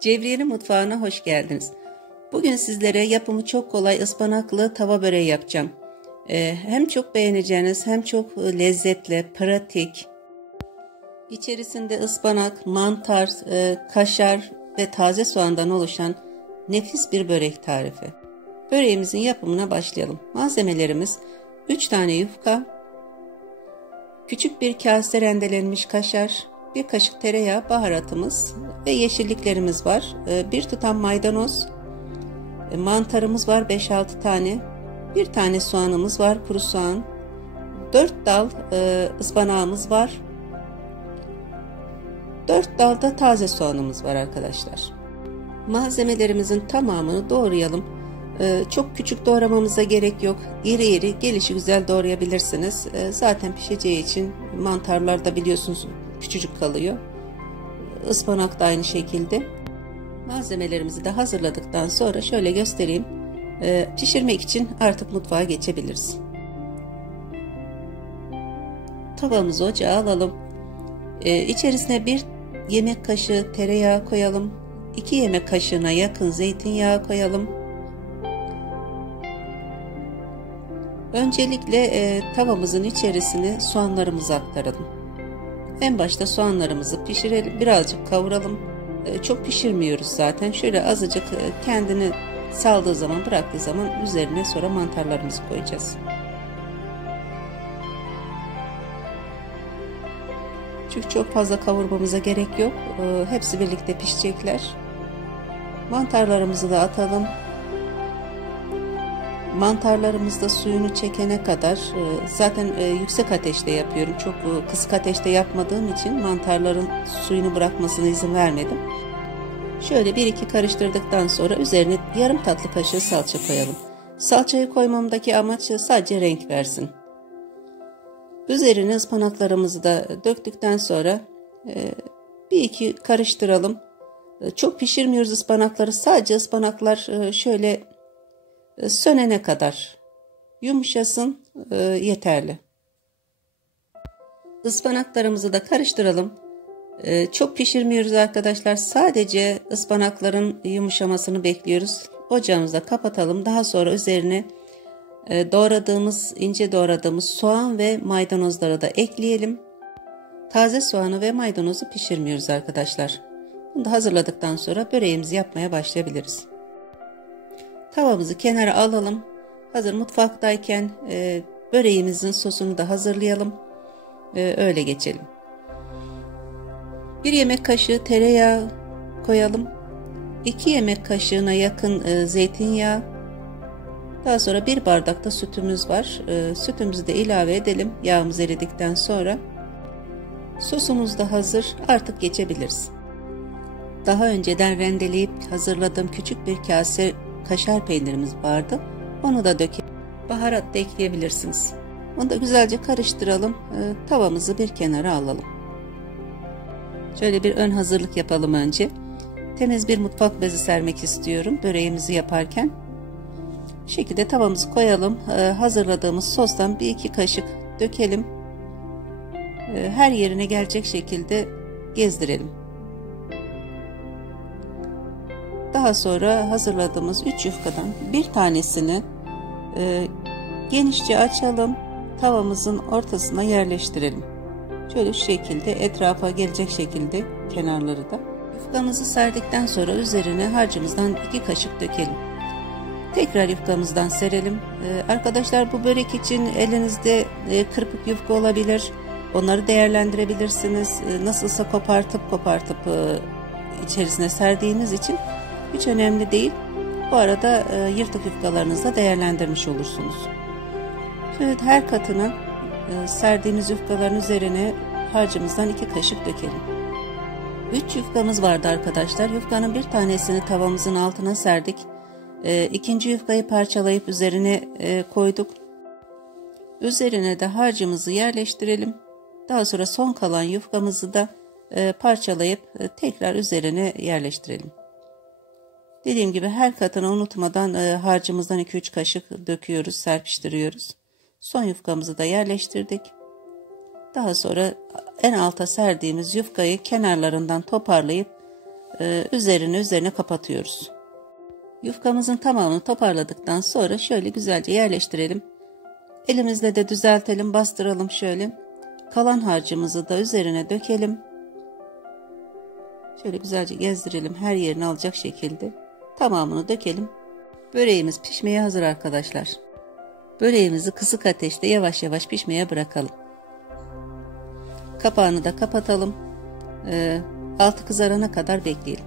Cevriye'nin mutfağına hoş geldiniz. Bugün sizlere yapımı çok kolay ıspanaklı tava böreği yapacağım. Hem çok beğeneceğiniz hem çok lezzetli, pratik. İçerisinde ıspanak, mantar, kaşar ve taze soğandan oluşan nefis bir börek tarifi. Böreğimizin yapımına başlayalım. Malzemelerimiz 3 tane yufka, küçük bir kase rendelenmiş kaşar, 1 kaşık tereyağı, baharatımız ve yeşilliklerimiz var. 1 tutam maydanoz, mantarımız var 5-6 tane, 1 tane soğanımız var, kuru soğan, 4 dal ıspanağımız var, 4 dal da taze soğanımız var arkadaşlar. Malzemelerimizin tamamını doğrayalım. Çok küçük doğramamıza gerek yok. İri iri, gelişigüzel doğrayabilirsiniz. Zaten pişeceği için mantarlar da biliyorsunuz küçücük kalıyor. Ispanak da aynı şekilde. Malzemelerimizi de hazırladıktan sonra şöyle göstereyim. Pişirmek için artık mutfağa geçebiliriz. Tavamızı ocağa alalım. İçerisine 1 yemek kaşığı tereyağı koyalım. 2 yemek kaşığına yakın zeytinyağı koyalım. Öncelikle tavamızın içerisine soğanlarımızı aktaralım. En başta soğanlarımızı pişirelim, birazcık kavuralım. Çok pişirmiyoruz zaten. Şöyle azıcık kendini saldığı zaman, bıraktığı zaman üzerine sonra mantarlarımızı koyacağız. Çünkü çok fazla kavurmamıza gerek yok. Hepsi birlikte pişecekler. Mantarlarımızı da atalım. Mantarlarımız da suyunu çekene kadar, zaten yüksek ateşte yapıyorum. Çok kısık ateşte yapmadığım için mantarların suyunu bırakmasına izin vermedim. Şöyle 1-2 karıştırdıktan sonra üzerine yarım tatlı kaşığı salça koyalım. Salçayı koymamdaki amaç sadece renk versin. Üzerine ıspanaklarımızı da döktükten sonra 1-2 karıştıralım. Çok pişirmiyoruz ıspanakları. Sadece ıspanaklar şöyle sönene kadar yumuşasın, yeterli. Ispanaklarımızı da karıştıralım. Çok pişirmiyoruz arkadaşlar. Sadece ıspanakların yumuşamasını bekliyoruz. Ocağımızı da kapatalım. Daha sonra üzerine ince doğradığımız soğan ve maydanozları da ekleyelim. Taze soğanı ve maydanozu pişirmiyoruz arkadaşlar. Bunu da hazırladıktan sonra böreğimizi yapmaya başlayabiliriz. Tavamızı kenara alalım. Hazır mutfaktayken böreğimizin sosunu da hazırlayalım. Öyle geçelim. 1 yemek kaşığı tereyağı koyalım. 2 yemek kaşığına yakın zeytinyağı. Daha sonra 1 bardak da sütümüz var. Sütümüzü de ilave edelim. Yağımız eridikten sonra. Sosumuz da hazır. Artık geçebiliriz. Daha önceden rendeleyip hazırladığım küçük bir kase kaşar peynirimiz vardı. Onu da dökelim. Baharat da ekleyebilirsiniz. Onu da güzelce karıştıralım. Tavamızı bir kenara alalım. Şöyle bir ön hazırlık yapalım önce. Temiz bir mutfak bezi sermek istiyorum böreğimizi yaparken. Bu şekilde tavamızı koyalım. Hazırladığımız sostan 1-2 kaşık dökelim. Her yerine gelecek şekilde gezdirelim. Daha sonra hazırladığımız 3 yufkadan bir tanesini genişçe açalım. Tavamızın ortasına yerleştirelim. Şöyle şu şekilde etrafa gelecek şekilde kenarları da. Yufkamızı serdikten sonra üzerine harcımızdan 2 kaşık dökelim. Tekrar yufkamızdan serelim. Arkadaşlar bu börek için elinizde kırpık yufka olabilir. Onları değerlendirebilirsiniz. Nasılsa kopartıp içerisine serdiğimiz için hiç önemli değil. Bu arada yırtık yufkalarınızı da değerlendirmiş olursunuz. Şöyle her katına serdiğimiz yufkaların üzerine harcımızdan 2 kaşık dökelim. 3 yufkamız vardı arkadaşlar. Yufkanın bir tanesini tavamızın altına serdik. İkinci yufkayı parçalayıp üzerine koyduk. Üzerine de harcımızı yerleştirelim. Daha sonra son kalan yufkamızı da parçalayıp tekrar üzerine yerleştirelim. Dediğim gibi her katına unutmadan harcımızdan 2-3 kaşık döküyoruz, serpiştiriyoruz. Son yufkamızı da yerleştirdik. Daha sonra en alta serdiğimiz yufkayı kenarlarından toparlayıp üzerine kapatıyoruz. Yufkamızın tamamını toparladıktan sonra şöyle güzelce yerleştirelim. Elimizle de düzeltelim, bastıralım şöyle. Kalan harcımızı da üzerine dökelim. Şöyle güzelce gezdirelim, her yerini alacak şekilde. Tamamını dökelim. Böreğimiz pişmeye hazır arkadaşlar. Böreğimizi kısık ateşte yavaş yavaş pişmeye bırakalım. Kapağını da kapatalım. Altı kızarana kadar bekleyelim.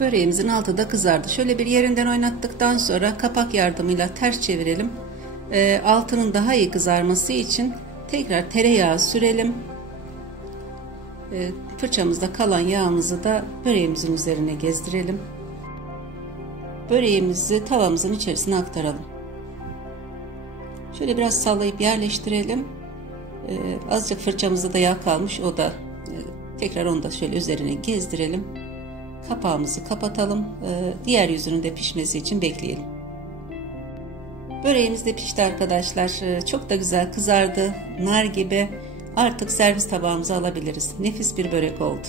Böreğimizin altı da kızardı. Şöyle bir yerinden oynattıktan sonra kapak yardımıyla ters çevirelim. Altının daha iyi kızarması için tekrar tereyağı sürelim. Fırçamızda kalan yağımızı da böreğimizin üzerine gezdirelim. Böreğimizi tavamızın içerisine aktaralım. Şöyle biraz sallayıp yerleştirelim. Azıcık fırçamızda da yağ kalmış, o da tekrar onu da şöyle üzerine gezdirelim. Kapağımızı kapatalım. Diğer yüzünün de pişmesi için bekleyelim. Böreğimiz de pişti arkadaşlar. Çok da güzel kızardı. Nar gibi. Artık servis tabağımıza alabiliriz. Nefis bir börek oldu.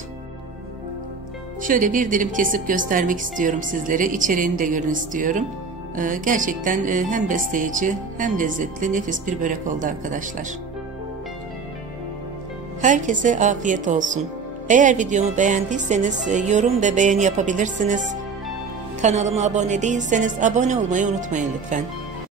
Şöyle bir dilim kesip göstermek istiyorum sizlere. İçeriğini de görün istiyorum. Gerçekten hem besleyici hem lezzetli, nefis bir börek oldu arkadaşlar. Herkese afiyet olsun. Eğer videomu beğendiyseniz yorum ve beğeni yapabilirsiniz. Kanalıma abone değilseniz abone olmayı unutmayın lütfen.